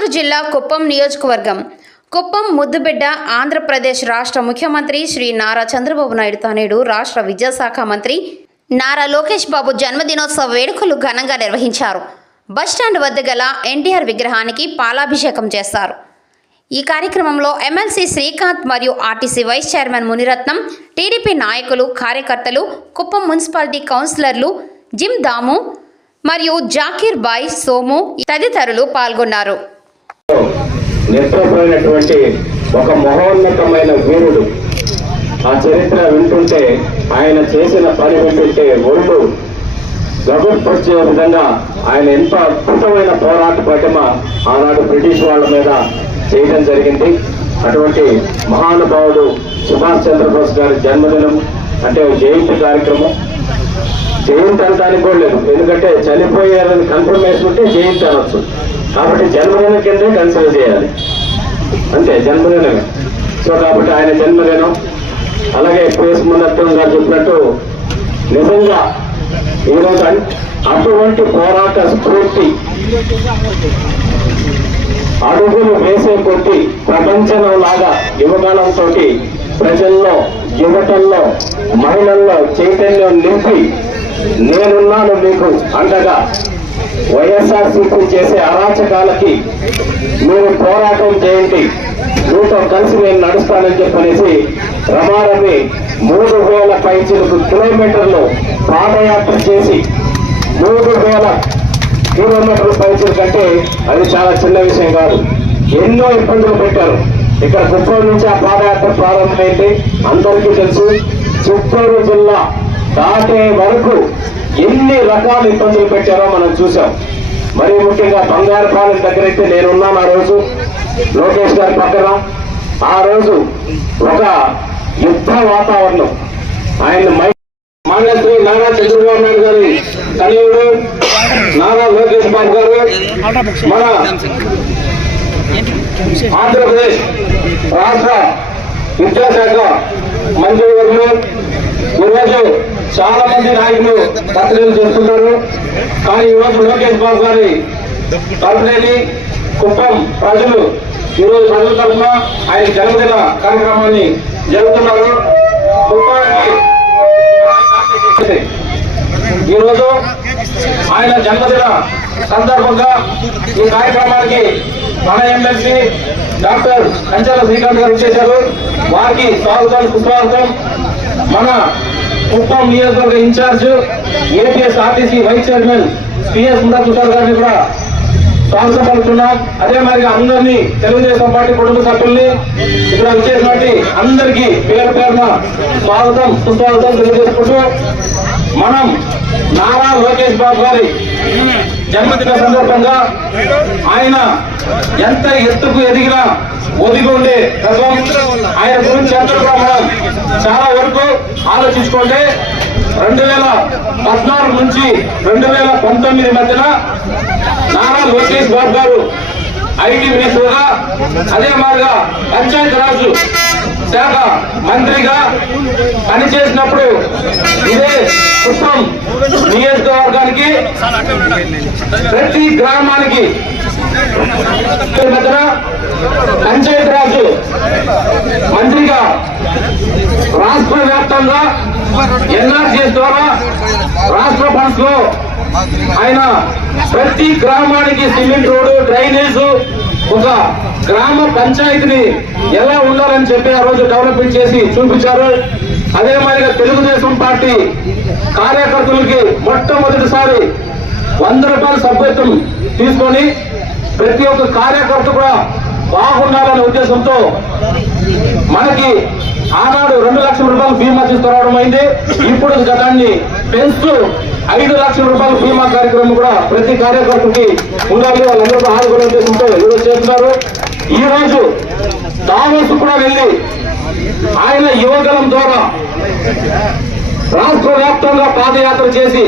చిత్తూరు జిల్లా కుప్పం నియోజకవర్గం. కుప్పం ముద్దుబిడ్డ ఆంధ్రప్రదేశ్ రాష్ట్ర ముఖ్యమంత్రి శ్రీ నారా చంద్రబాబు నాయుడు తనేడు రాష్ట్ర విద్యాశాఖ మంత్రి నారా లోకేష్ బాబు జన్మదినోత్సవ వేడుకలు ఘనంగా నిర్వహించారు. బస్టాండ్ వద్ద గల ఎన్టీఆర్ విగ్రహానికి పాలాభిషేకం చేస్తారు ఈ కార్యక్రమంలో ఎమ్మెల్సీ శ్రీకాంత్ మరియు RTC vice chairman Muniratnam TDP నాయకులు కార్యకర్తలు కుప్పం మున్సిపాలిటీ కౌన్సిలర్లు జిమ్ దాము మరియు జాకీర్ బాయ్ సోము తదితరులు పాల్గొన్నారు. నిద్రపోయినటువంటి ఒక మహోన్నతమైన వీరుడు. ఆ చరిత్ర వింటుంటే ఆయన చేసిన పని వింటుంటే ఒళ్ళు గగుర్పొచ్చే విధంగా ఆయన ఎంత అద్భుతమైన పోరాట పటిమ ఆనాడు బ్రిటిష్ వాళ్ళ మీద చేయడం జరిగింది. అటువంటి మహానుభావుడు సుభాష్ చంద్రబోస్ గారి జన్మదినం అంటే జయంతి కార్యక్రమం. జయంతి అంటానికి కూడా లేదు. ఎందుకంటే చనిపోయారని కన్ఫర్మేషన్ ఉంటే జయంతి అనొచ్చు. కాబట్టి జన్మదినం కిందే కన్సిడర్ చేయాలి. అంతే జన్మదినమే. సో కాబట్టి ఆయన జన్మదినం. అలాగే ప్రేస్ మున్నత్వం గారు చెప్పినట్టు నిజంగా ఈరోజు అటువంటి పోరాట స్ఫూర్తి అడుగులు వేసే కొద్ది ప్రపంచంలో లాగా యువకాలంతో ప్రజల్లో యువతల్లో మహిళల్లో చైతన్యం నింపి నేనున్నాను మీకు అండగా వైఎస్ఆర్సీపీ చేసే అరాచకాలకి మీరు పోరాటం చేయండి. మీతో కలిసి నేను నడుస్తానని చెప్పనేసి రమారమి మూడు వేల పైచిలకు కిలోమీటర్లు పాదయాత్ర చేసి మూడు వేల కిలోమీటర్ల పైసలు కంటే అది చాలా చిన్న విషయం కాదు. ఎన్నో ఇబ్బందులు పెట్టారు. ఇక్కడ కుప్పం నుంచి ఆ పాదయాత్ర ప్రారంభమైంది. అందరికీ తెలుసు చిత్తూరు జిల్లా దాటే వరకు ఎన్ని రకాల ఇబ్బందులు పెట్టారో మనం చూసాం మరి ముఖ్యంగా బంగారు పాలెం దగ్గర అయితే నేనున్నాను ఆ రోజు. లోకేష్ గారి పక్కన. ఆ రోజు ఒక యుద్ధ వాతావరణం. ఆయన మై మాన్యశ్రీ నారా చంద్రబాబు నాయుడు గారి తనయుడు నారా లోకేష్ బాబు గారు మన ఆంధ్రప్రదేశ్ రాష్ట్ర విద్యాశాఖ మంత్రి ఈరోజు చాలా మంది నాయకులు పత్రికలు చేస్తున్నారు కానీ ఈరోజు లోకేష్ బాబు గారి తరపునేని కుప్పం ప్రజలు ఈరోజు ప్రజల తరఫున ఆయన జన్మదిన కార్యక్రమాన్ని జరుపుతున్నారు. కుప్పానికి ఈరోజు ఆయన జన్మదిన సందర్భంగా ఈ కార్యక్రమానికి మన ఎమ్మెల్సీ డాక్టర్ కంచాల శ్రీకాంత్ గారు వచ్చేశారు. వారికి స్వాగతం సుస్వాగతం. మన కుప్పం నియోజకవర్గ incharge APS RTC vice chairman PS మురతుసార్ గారిని కూడా స్వాగతం పలుకుతున్నాం అదే మరి అందరినీ తెలుగుదేశం పార్టీ కుటుంబ సభ్యుల్ని ఇక్కడ వచ్చేసినటువంటి అందరికీ పేరు పేరున స్వాగతం సుస్వాగతం తెలియజేసుకుంటూ మనం నారా లోకేష్ బాబు గారి జన్మదిన సందర్భంగా ఆయన ఎంత ఎత్తుకు ఎదిగినా ఒదిగి ఉండే తత్వం ఆయన గురించి ఎంత మనం చాలా వరకు ఆలోచించుకుంటే రెండు వేల పద్నాలుగు నుంచి రెండు వేల పంతొమ్మిది మధ్యన నారా లోకేష్ బాబు గారు ఐటీ మినిస్టర్గా అదే మాదిరిగా పంచాయత్ రాజు శాఖ మంత్రిగా పనిచేసినప్పుడు ఇదే కుప్పం నియోజకవర్గానికి ప్రతి గ్రామానికి మధ్యన రాజు మంత్రిగా రాష్ట్ర వ్యాప్తంగా ఎన్ఆర్సీఎస్ ద్వారా రాష్ట్ర ఫండ్స్లో ఆయన ప్రతి గ్రామానికి సిమెంట్ రోడ్డు డ్రైనేజ్ ఒక గ్రామ పంచాయతీని ఎలా ఉండాలని చెప్పి ఆ రోజు డెవలప్మెంట్ చేసి చూపించారు. అదే మాదిరిగా తెలుగుదేశం పార్టీ కార్యకర్తలకి మొట్టమొదటిసారి వంద రూపాయల సభ్యత్వం తీసుకొని ప్రతి ఒక్క కార్యకర్త కూడా బాగుండాలనే ఉద్దేశంతో మనకి ఆనాడు రెండు లక్షల రూపాయలు బీమా తీసుకురావడం అయింది. ఇప్పుడు గతాన్ని పెంచుతూ ఐదు లక్షల రూపాయల బీమా కార్యక్రమం కూడా ప్రతి కార్యకర్తకి ఉండాలి. వాళ్ళందరూ ఆదుకునే ఉద్దేశంతో ఈరోజు చేస్తున్నారు. ఈ రోజు దావోస్ కూడా వెళ్ళి ఆయన యువగలం ద్వారా రాష్ట్ర వ్యాప్తంగా పాదయాత్ర చేసి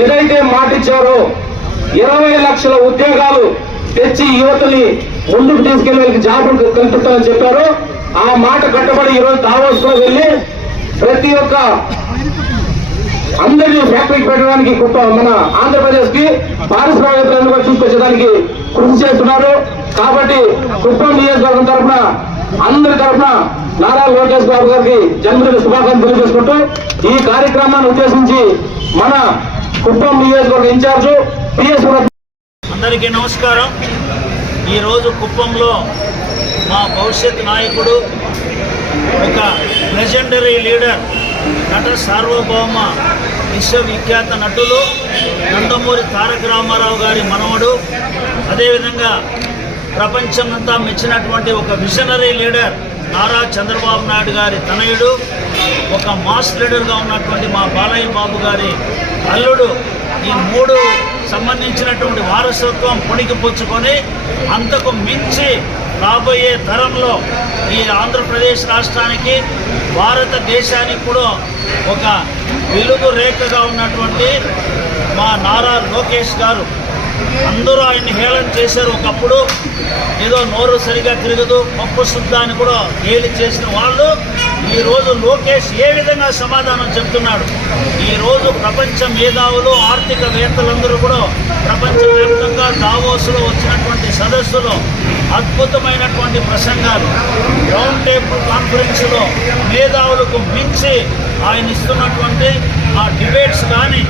ఏదైతే మాటిచ్చారో ఇరవై లక్షల ఉద్యోగాలు తెచ్చి యువతని ముందుకు తీసుకెళ్ళి వాళ్ళకి జాబులు కల్పిస్తామని చెప్పారు. ఆ మాట కట్టబడి ఈరోజు దావోస్లో వెళ్ళి ప్రతి ఒక్క అందరినీ ఫ్యాక్టరీకి పెట్టడానికి గొప్ప మన ఆంధ్రప్రదేశ్కి పారిశ్రామికలను కూడా తీసుకొచ్చేదానికి కృషి చేస్తున్నారు. కాబట్టి కుప్పం నియోజకవర్గం తరఫున అందరి తరఫున నారా లోకేష్ బాబు గారికి జన్మదిన శుభాకాంక్షలు తెలియజేసుకుంటూ ఈ కార్యక్రమాన్ని ఉద్దేశించి మన కుప్పం నియోజకవర్గ ఇన్ఛార్జ్ పిఎస్ అందరికీ నమస్కారం. ఈరోజు కుప్పంలో మా భవిష్యత్ నాయకుడు ఒక లెజెండరీ లీడర్ నట సార్వభౌమ విశ్వవిఖ్యాత నటులు నందమూరి తారక రామారావు గారి మనవడు. అదేవిధంగా ప్రపంచమంతా మెచ్చినటువంటి ఒక విజనరీ లీడర్ నారా చంద్రబాబు నాయుడు గారి తనయుడు ఒక మాస్ లీడర్గా ఉన్నటువంటి మా బాలయ్య బాబు గారి అల్లుడు. ఈ మూడు సంబంధించినటువంటి వారసత్వం పుణికిపుచ్చుకొని అంతకు మించి రాబోయే తరంలో ఈ ఆంధ్రప్రదేశ్ రాష్ట్రానికి భారతదేశానికి కూడా ఒక వెలుగు రేఖగా ఉన్నటువంటి మా నారా లోకేష్ గారు అందరూ ఆయన్ని హేళన చేశారు ఒకప్పుడు. ఏదో నోరు సరిగా తిరగదు పప్పు శుద్ధాన్ని కూడా హేళి చేసిన వాళ్ళు ఈరోజు లోకేష్ ఏ విధంగా సమాధానం చెప్తున్నాడు? ఈరోజు ప్రపంచ మేధావులు ఆర్థికవేత్తలందరూ కూడా ప్రపంచవ్యాప్తంగా దావోసులో వచ్చినటువంటి సదస్సులో అద్భుతమైనటువంటి ప్రసంగాలు. రౌండ్ టేబుల్ కాన్ఫరెన్స్లో మేధావులకు మించి ఆయన ఇస్తున్నటువంటి ఆ డిబేట్స్ కానీ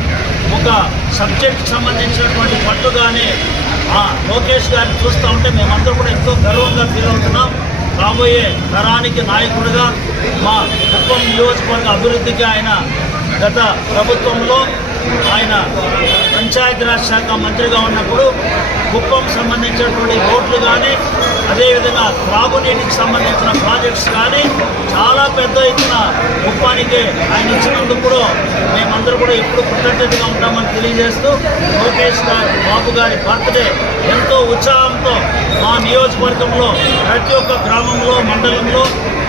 ఒక సబ్జెక్ట్ సంబంధించినటువంటి పట్టు కానీ ఆ లోకేష్ గారిని చూస్తూ ఉంటే మేమందరూ కూడా ఎంతో గర్వంగా ఫీల్ అవుతున్నాం. రాబోయే తరానికి నాయకుడిగా మా కుప్పం నియోజకవర్గ అభివృద్ధికి ఆయన గత ప్రభుత్వంలో ఆయన పంచాయతీరాజ్ శాఖ మంత్రిగా ఉన్నప్పుడు కుప్పం సంబంధించినటువంటి రోడ్లు కానీ అదేవిధంగా త్రాగునీటికి సంబంధించిన ప్రాజెక్ట్స్ కానీ చాలా పెద్ద ఎత్తున కుప్పానికి ఆయన ఇచ్చినందుకు కూడా మేమందరూ కూడా ఎప్పుడు కృతజ్ఞతగా ఉంటామని తెలియజేస్తూ లోకేష్ గారి బాబు గారి బర్త్డే ఎంతో ఉత్సాహంతో మా నియోజకవర్గంలో ప్రతి ఒక్క గ్రామంలో మండలంలో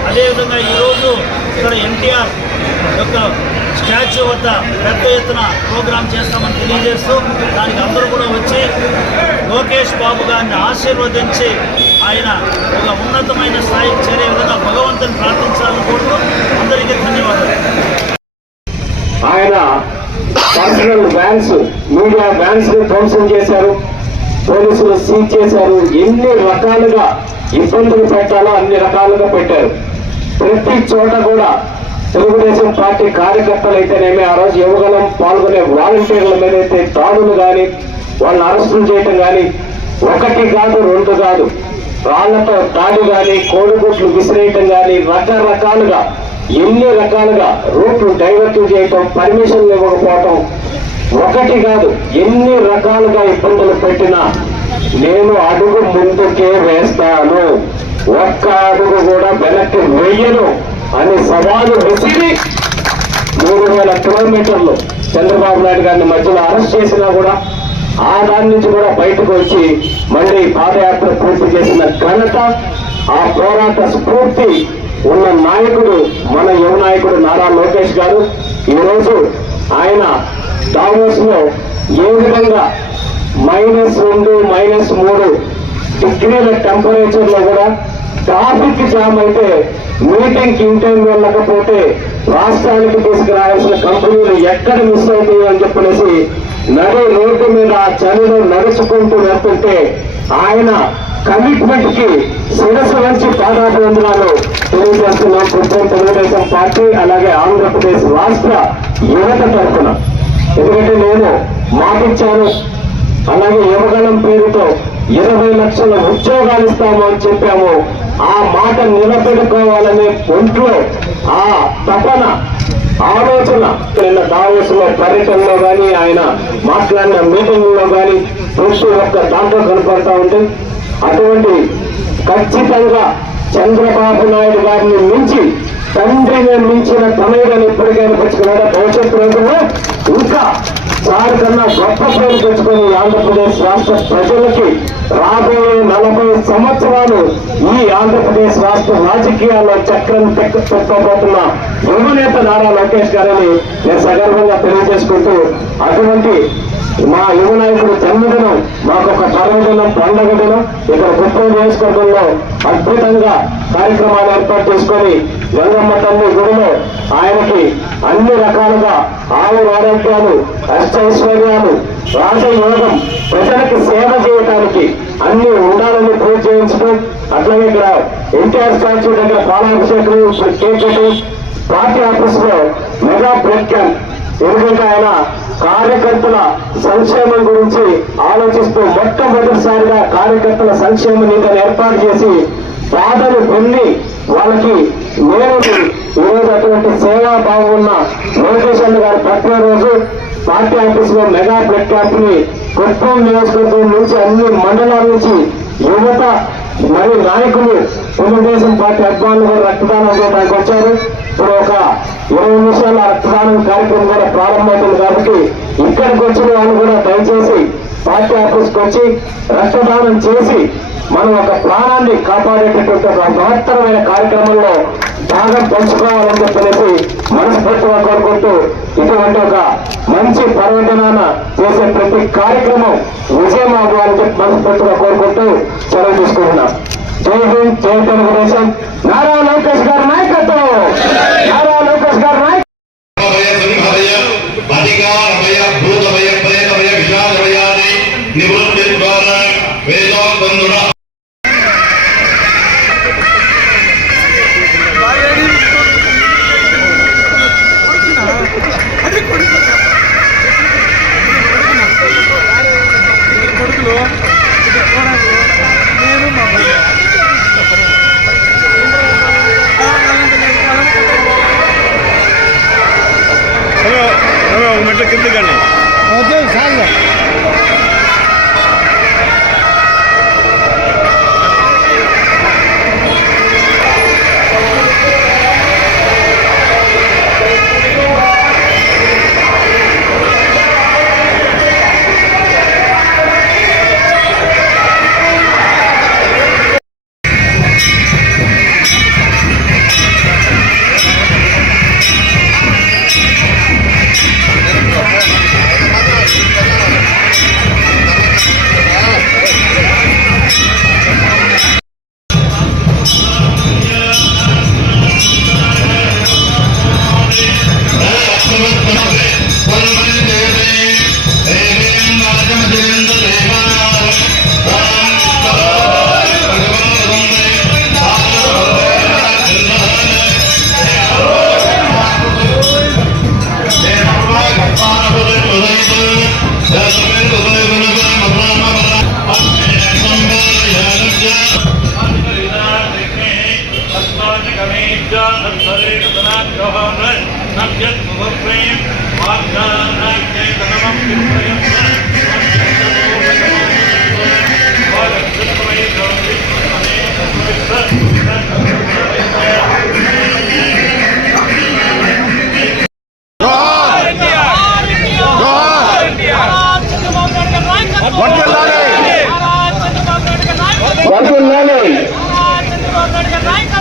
అదేవిధంగా ఈరోజు ఇక్కడ ఎన్టీఆర్ యొక్క స్టాచ్యూ వద్ద పెద్ద ఎత్తున ప్రోగ్రాం చేస్తామని తెలియజేస్తూ దానికి అందరూ కూడా వచ్చి లోకేష్ బాబు గారిని ఆశీర్వదించి ఆయన ఒక ఉన్నతమైన స్థాయికి చేరే విధంగా భగవంతుని ప్రార్థించాలని కోరుతూ అందరికీ ధన్యవాదాలు. ఆయన పర్సనల్ వ్యాన్స్ మీడియా వ్యాన్స్ని ధ్వంసం చేశారు. పోలీసులు సీజ్ చేశారు. ఎన్ని రకాలుగా ఇబ్బందులు పెట్టాలో అన్ని రకాలుగా పెట్టారు. ప్రతి చోట కూడా తెలుగుదేశం పార్టీ కార్యకర్తలు అయితేనేమి ఆ రోజు యువగలం పాల్గొనే వాలంటీర్ల మీద అయితే దాడులు కానీ వాళ్ళని అరెస్టులు చేయటం కానీ ఒకటి కాదు రెండు కాదు. రాళ్ళతో దాడి కానీ కోడిగుడ్లు విసిరేయటం కానీ రకరకాలుగా ఎన్ని రకాలుగా రూట్లు డైవర్ట్ చేయటం పర్మిషన్లు ఇవ్వకపోవటం ఒకటి కాదు. ఎన్ని రకాలుగా ఇబ్బందులు పెట్టినా నేను అడుగు ముందుకే వేస్తాను. ఒక్క అడుగు కూడా వెనక్కి వెయ్యను అని సవాలు విసిరి మూడు వేల కిలోమీటర్లు చంద్రబాబు నాయుడు గారిని మధ్యలో అరెస్ట్ చేసినా కూడా ఆ దాని నుంచి కూడా బయటకు వచ్చి మళ్ళీ పాదయాత్ర పూర్తి చేసిన ఘనత ఆ పోరాట స్ఫూర్తి ఉన్న నాయకుడు మన యువ నాయకుడు నారా లోకేష్ గారు. ఈరోజు ఆయన దావోస్లో ఏ విధంగా మైనస్ రెండు మైనస్ మూడు డిగ్రీల టెంపరేచర్లో కూడా ట్రాఫిక్ జామ్ అయితే మీటింగ్కి ఇన్ టైం వెళ్ళకపోతే రాష్ట్రానికి తీసుకురావాల్సిన కంపెనీలు ఎక్కడ మిస్ అవుతాయి అని చెప్పనేసి నడి రోడ్డు మీద చలిలో నడుచుకుంటూ వెళ్తుంటే ఆయన కమిట్మెంట్కి శిరస్సు వంచి పాదాభివందనాలు తెలియజేస్తున్నాం. కుటుంబం తెలుగుదేశం పార్టీ అలాగే ఆంధ్రప్రదేశ్ రాష్ట్ర యువత తరఫున. ఎందుకంటే నేను మాటిచ్చాను. అలాగే యువగణం పేరుతో ఇరవై లక్షల ఉద్యోగాలు ఇస్తాము అని చెప్పాము. ఆ మాట నిలబెట్టుకోవాలనే ఒంట్లో ఆ తపన ఆలోచన నిన్న దావోస్లో పర్యటనలో కానీ ఆయన మాట్లాడిన మీటింగ్లో కానీ పురుషుల ప్రతి ఒక్క దాంట్లో కనపడతా ఉంటే అటువంటి ఖచ్చితంగా చంద్రబాబు నాయుడు గారిని మించి తండ్రిని మించిన తనయుడని ఎప్పటికైనా పెంచుకున్నాడా భవిష్యత్ రోజుల్లో ఇంకా సార్ కన్నా గొప్ప పేరు తెచ్చుకొని ఆంధ్రప్రదేశ్ రాష్ట్ర ప్రజలకి రాబోయే నలభై సంవత్సరాలు ఈ ఆంధ్రప్రదేశ్ రాష్ట్ర రాజకీయాల్లో చక్రం పెట్టబోతున్న యువనేత నారా లోకేష్ గారిని నేను సగర్వంగా తెలియజేసుకుంటూ అటువంటి మా యువ నాయకుడు జన్మదినం మాకు ఒక పర్వదినం పండగ దినం ఇక్కడ కుప్పం నియోజకవర్గంలో అద్భుతంగా కార్యక్రమాలు ఏర్పాటు చేసుకొని గంగమ్మ తల్లి గుడిలో ఆయనకి అన్ని రకాలుగా ఆయుర ఆరోగ్యాలు అష్టైశ్వర్యాలు రాజయోగం ప్రజలకు సేవ చేయటానికి అన్ని ఉండాలని పూజ చేయించడం అట్లాగే ఇక్కడ ఎన్టీఆర్ స్టాచ్యూ దగ్గర పాలాభిషేకం కేక్ పార్టీ ఆఫీస్లో మెగా బ్లడ్ క్యాంప్ ఎందుకంటే ఆయన కార్యకర్తల సంక్షేమం గురించి ఆలోచిస్తూ మొట్టమొదటిసారిగా కార్యకర్తల సంక్షేమ నిధిని ఏర్పాటు చేసి బాధలు పొంది వాళ్ళకి నేను ఈరోజు అటువంటి సేవాభావం ఉన్న లోకేష్ గారు ప్రతిరోజు పార్టీ ఆఫీస్లో మెగా బ్లడ్ క్యాంప్ని కుప్పం నియోజకవర్గం నుంచి అన్ని మండలాల నుంచి యువత మరి నాయకులు తెలుగుదేశం పార్టీ అభిమానులు కూడా రక్తదానం చేయడానికి వచ్చారు. ఇప్పుడు ఒక ఇరవై నిమిషాల రక్తదానం కార్యక్రమం కూడా ప్రారంభమవుతుంది కాబట్టి ఇక్కడికి వచ్చిన వాళ్ళు కూడా దయచేసి పార్టీ ఆఫీస్కి వచ్చి రక్తదానం చేసి మనం ఒక ప్రాణాన్ని కాపాడేటటువంటి ఒక మహత్తరమైన కార్యక్రమంలో భాగం పంచుకోవాలని చెప్పనేసి మనస్ఫూర్తిగా కోరుకుంటూ ఇటువంటి ఒక మంచి పర్యటన చేసే ప్రతి కార్యక్రమం విజయం అవ్వాలని చెప్పి మనస్ఫూర్తిగా కోరుకుంటూ సెలవు తీసుకుంటున్నాం. జై హింద్ జై తెలుగుదేశం. నారా ఒక మెట్ల కింద కానీ వర్షంలోనే